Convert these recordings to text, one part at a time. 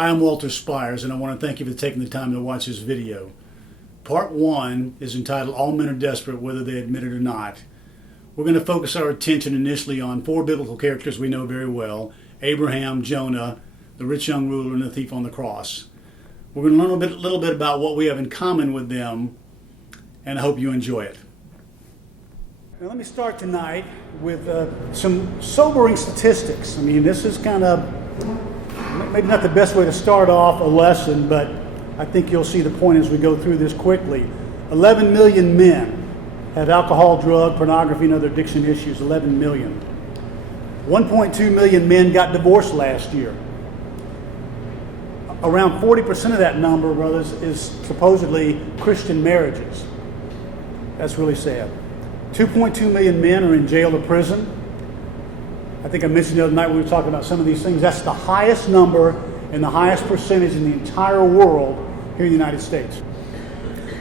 Hi, I'm Walter Spires, and I want to thank you for taking the time to watch this video. Part 1 is entitled All Men Are Desperate, Whether They Admit It or Not. We're going to focus our attention initially on 4 biblical characters we know very well: Abraham, Jonah, the rich young ruler, and the thief on the cross. We're going to learn a little bit about what we have in common with them, and I hope you enjoy it. Now, let me start tonight with some sobering statistics. I mean, this is kind of maybe not the best way to start off a lesson, but I think you'll see the point as we go through this quickly. 11 million men have alcohol, drug, pornography, and other addiction issues. 11 million. 1.2 million men got divorced last year. Around 40% of that number, brothers, is supposedly Christian marriages. That's really sad. 2.2 million men are in jail or prison. I think I mentioned the other night we were talking about some of these things. That's the highest number and the highest percentage in the entire world here in the United States.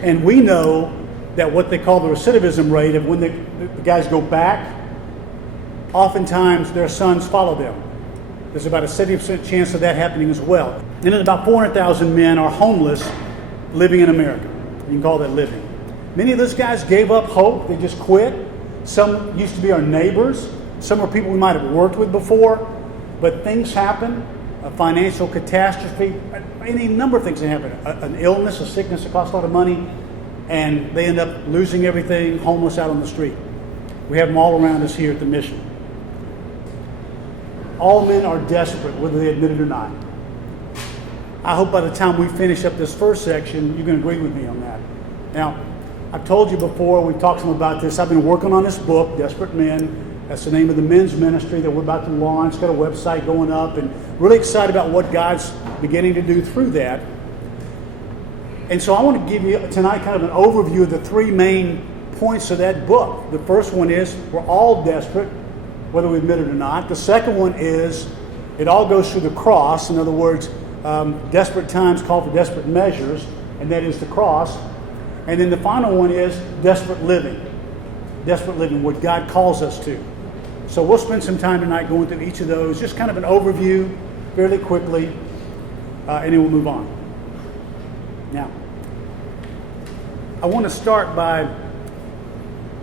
And we know that what they call the recidivism rate of when the guys go back, oftentimes their sons follow them. There's about a 70% chance of that happening as well. And then about 400,000 men are homeless living in America. You can call that living. Many of those guys gave up hope. They just quit. Some used to be our neighbors. Some are people we might have worked with before. But things happen. A financial catastrophe. Any number of things can happen. An illness, a sickness that costs a lot of money. And they end up losing everything, homeless out on the street. We have them all around us here at the mission. All men are desperate, whether they admit it or not. I hope by the time we finish up this first section, you can agree with me on that. Now, I've told you before, we've talked some about this. I've been working on this book, Desperate Men. That's the name of the men's ministry that we're about to launch. Got a website going up, and really excited about what God's beginning to do through that. And so I want to give you tonight kind of an overview of the 3 main points of that book. The first one is we're all desperate, whether we admit it or not. The second one is it all goes through the cross. In other words, desperate times call for desperate measures, and that is the cross. And then the final one is desperate living. Desperate living, what God calls us to. So we'll spend some time tonight going through each of those, just kind of an overview fairly quickly, and then we'll move on. Now, I want to start by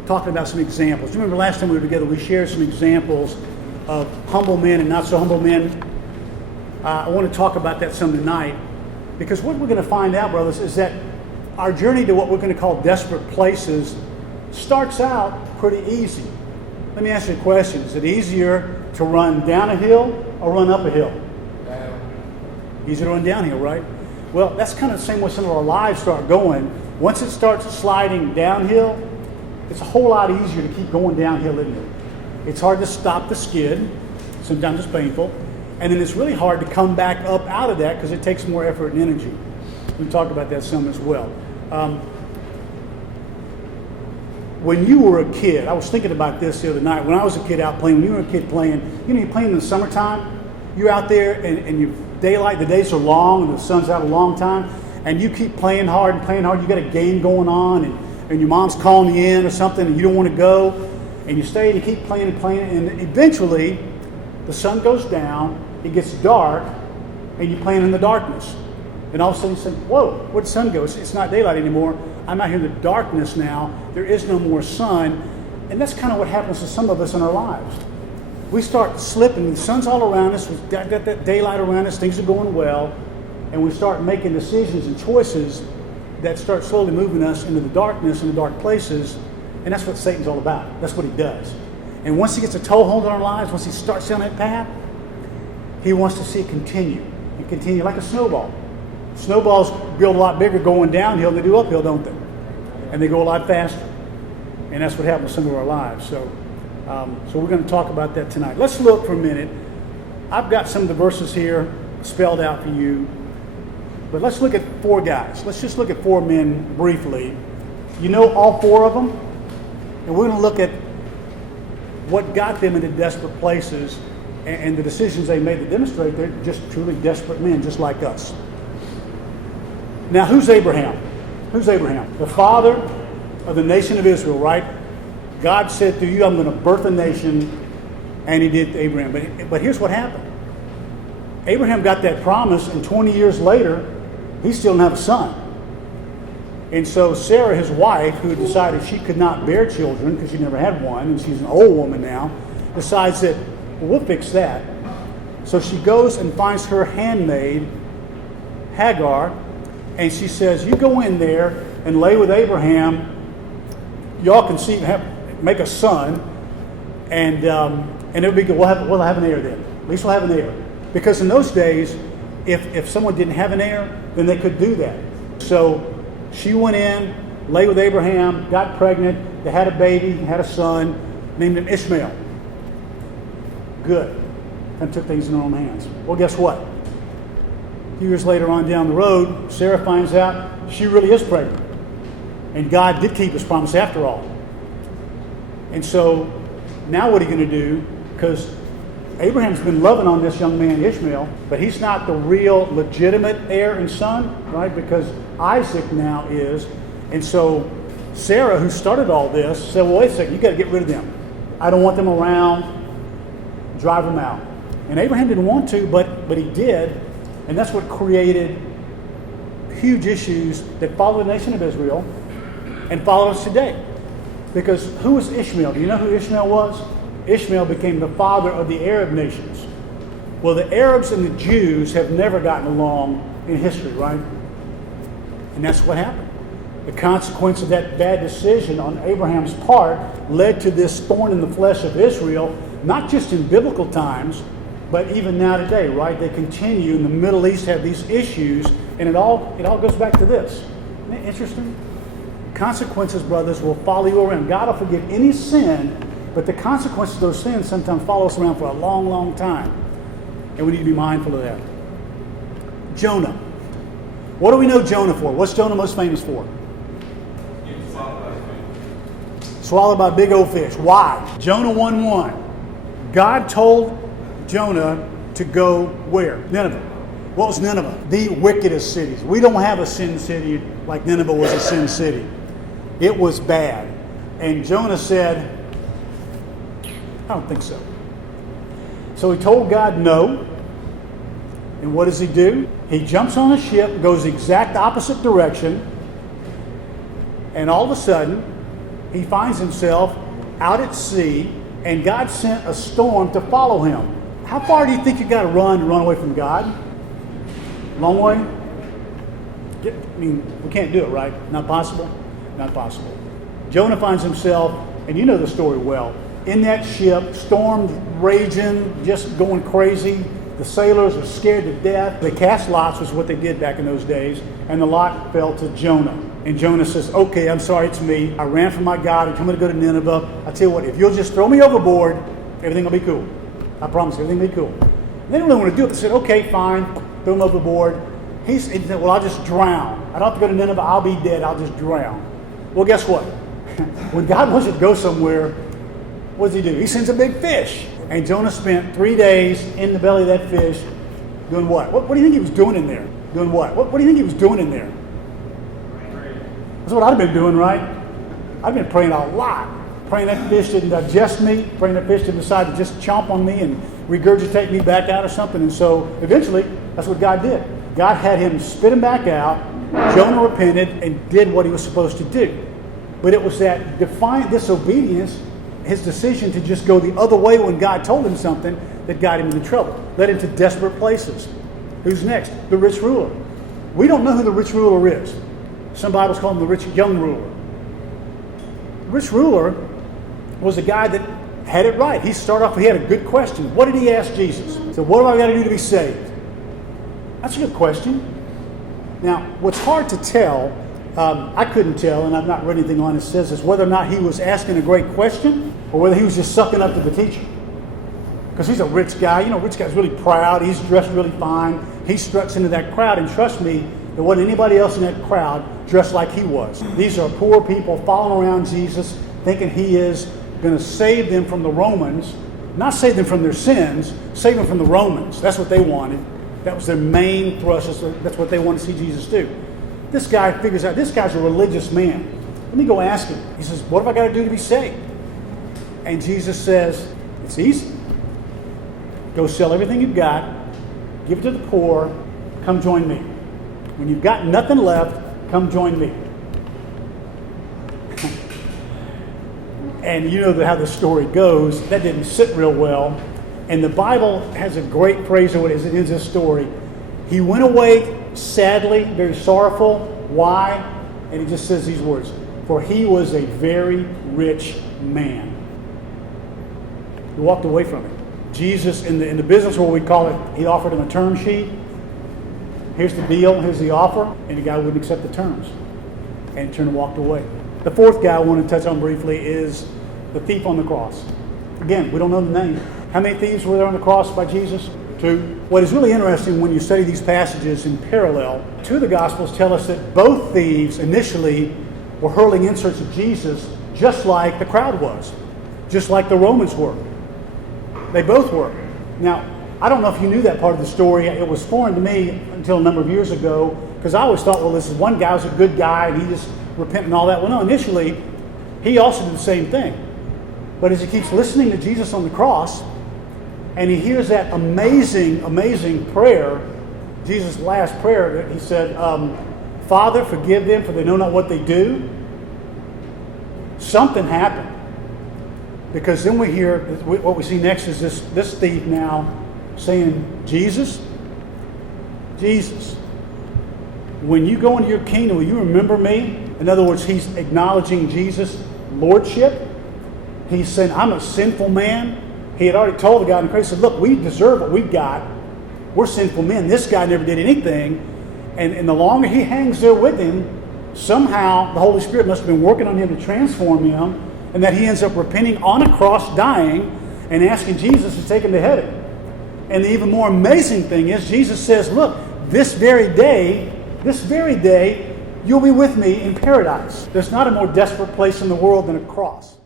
talking about some examples. You remember last time we were together, we shared some examples of humble men and not so humble men. I want to talk about that some tonight, because what we're going to find out, brothers, is that our journey to what we're going to call desperate places starts out pretty easy. Let me ask you a question. Is it easier to run down a hill or run up a hill? Easier to run downhill, right? Well, that's kind of the same way some of our lives start going. Once it starts sliding downhill, it's a whole lot easier to keep going downhill, isn't it? It's hard to stop the skid. Sometimes it's painful. And then it's really hard to come back up out of that because it takes more effort and energy. We talked about that some as well. When you were a kid, I was thinking about this the other night. When I was a kid out playing, when you were a kid playing, you're playing in the summertime. You're out there and you daylight, the days are long and the sun's out a long time, and you keep playing hard and playing hard. You got a game going on, and your mom's calling you in or something, and you don't want to go, and you stay and you keep playing and playing, and eventually the sun goes down, it gets dark, and you're playing in the darkness. And all of a sudden you say, whoa, where'd the sun go? It's not daylight anymore. I'm out here in the darkness now. There is no more sun. And that's kind of what happens to some of us in our lives. We start slipping. The sun's all around us. We've got that daylight around us. Things are going well. And we start making decisions and choices that start slowly moving us into the darkness and the dark places. And that's what Satan's all about. That's what he does. And once he gets a toehold on our lives, once he starts down that path, he wants to see it continue. And continue like a snowball. Snowballs build a lot bigger going downhill than they do uphill, don't they? And they go a lot faster. And that's what happens in some of our lives. So we're going to talk about that tonight. Let's look for a minute. I've got some of the verses here spelled out for you. But let's look at 4 guys. Let's just look at 4 men briefly. You know all 4 of them? And we're going to look at what got them into desperate places and the decisions they made to demonstrate they're just truly desperate men, just like us. Now, who's Abraham? Who's Abraham? The father of the nation of Israel, right? God said to you, I'm going to birth a nation, and he did to Abraham. But here's what happened. Abraham got that promise, and 20 years later, he still didn't have a son. And so Sarah, his wife, who decided she could not bear children because she never had one, and she's an old woman now, decides that, well, we'll fix that. So she goes and finds her handmaid, Hagar, and she says, you go in there and lay with Abraham. Y'all conceive, make a son, and it'll be good. We'll have an heir then. At least we'll have an heir. Because in those days, if someone didn't have an heir, then they could do that. So she went in, lay with Abraham, got pregnant, they had a baby, had a son, named him Ishmael. Good. And took things in their own hands. Well, guess what? A few years later on down the road, Sarah finds out she really is pregnant. And God did keep his promise after all. And so now what are you going to do? Because Abraham's been loving on this young man Ishmael, but he's not the real legitimate heir and son, right? Because Isaac now is. And so Sarah, who started all this, said, well, wait a second, you got to get rid of them. I don't want them around. Drive them out. And Abraham didn't want to, but he did. And that's what created huge issues that follow the nation of Israel and follow us today. Because who was Ishmael? Do you know who Ishmael was? Ishmael became the father of the Arab nations. Well, the Arabs and the Jews have never gotten along in history, right? And that's what happened. The consequence of that bad decision on Abraham's part led to this thorn in the flesh of Israel, not just in biblical times, but even now today, right? They continue in the Middle East, have these issues, and it all goes back to this. Isn't that interesting? Consequences, brothers, will follow you around. God will forgive any sin, but the consequences of those sins sometimes follow us around for a long, long time. And we need to be mindful of that. Jonah. What do we know Jonah for? What's Jonah most famous for? Swallowed by a big old fish. Why? Jonah 1:1. God told Jonah to go where? Nineveh. What was Nineveh? The wickedest cities. We don't have a sin city like Nineveh was a sin city. It was bad. And Jonah said, I don't think so. So he told God no. And what does he do? He jumps on a ship, goes the exact opposite direction, and all of a sudden, he finds himself out at sea, and God sent a storm to follow him. How far do you think you got to run away from God? Long way? I mean, we can't do it, right? Not possible? Not possible. Jonah finds himself, and you know the story well, in that ship, storms raging, just going crazy. The sailors are scared to death. They cast lots, was what they did back in those days, and the lot fell to Jonah. And Jonah says, okay, I'm sorry, it's me. I ran from my God. I'm going to go to Nineveh. I tell you what, if you'll just throw me overboard, everything will be cool. I promise everything will be cool. And they didn't really want to do it. They said, okay, fine, throw him overboard. He said, well, I'll just drown. I don't have to go to Nineveh. I'll be dead. I'll just drown. Well, guess what? When God wants you to go somewhere, what does he do? He sends a big fish. And Jonah spent 3 days in the belly of that fish doing what? What do you think he was doing in there? Doing what? What do you think he was doing in there? That's what I've been doing, right? I've been praying a lot. Praying that fish didn't digest me. Praying that fish didn't decide to just chomp on me and regurgitate me back out or something. And so eventually, that's what God did. God had him spit him back out. Jonah repented and did what he was supposed to do. But it was that defiant disobedience, his decision to just go the other way when God told him something, that got him into trouble. Led him to desperate places. Who's next? The rich ruler. We don't know who the rich ruler is. Some Bibles call him the rich young ruler. The rich ruler was a guy that had it right. He had a good question. What did he ask Jesus? He said, what do I got to do to be saved? That's a good question. Now, what's hard to tell, I couldn't tell, and I've not read anything on it, says is whether or not he was asking a great question or whether he was just sucking up to the teacher. Because he's a rich guy. You know, rich guy's really proud. He's dressed really fine. He struts into that crowd, and trust me, there wasn't anybody else in that crowd dressed like he was. These are poor people following around Jesus, thinking he is going to save them from the Romans. Not save them from their sins, save them from the Romans. That's what they wanted. That was their main thrust. That's what they wanted to see Jesus do. This guy figures out, this guy's a religious man. Let me go ask him. He says, what have I got to do to be saved? And Jesus says, it's easy. Go sell everything you've got, give it to the poor, come join me. When you've got nothing left, come join me. And you know how the story goes. That didn't sit real well. And the Bible has a great phrase of it as it ends this story. He went away sadly, very sorrowful. Why? And he just says these words, for he was a very rich man. He walked away from it. Jesus, in the business world we call it, he offered him a term sheet. Here's the deal, here's the offer. And the guy wouldn't accept the terms. And he turned and walked away. The fourth guy I want to touch on briefly is the thief on the cross. Again, we don't know the name. How many thieves were there on the cross by Jesus? 2. What is really interesting when you study these passages in parallel, 2 of the Gospels tell us that both thieves initially were hurling insults at Jesus just like the crowd was, just like the Romans were. They both were. Now, I don't know if you knew that part of the story. It was foreign to me until a number of years ago, because I always thought, well, this is one guy was a good guy and he just repented and all that. Well, no, initially, he also did the same thing. But as he keeps listening to Jesus on the cross, and he hears that amazing, amazing prayer, Jesus' last prayer, that he said, Father, forgive them, for they know not what they do. Something happened. Because then we hear, what we see next is this thief now saying, Jesus, when you go into your kingdom, will you remember me? In other words, he's acknowledging Jesus' lordship. He's saying, I'm a sinful man. He had already told the guy in the crowd, he said, look, we deserve what we've got. We're sinful men. This guy never did anything. And the longer he hangs there with him, somehow the Holy Spirit must have been working on him to transform him, and that he ends up repenting on a cross, dying, and asking Jesus to take him to heaven. And the even more amazing thing is, Jesus says, look, this very day, you'll be with me in paradise. There's not a more desperate place in the world than a cross.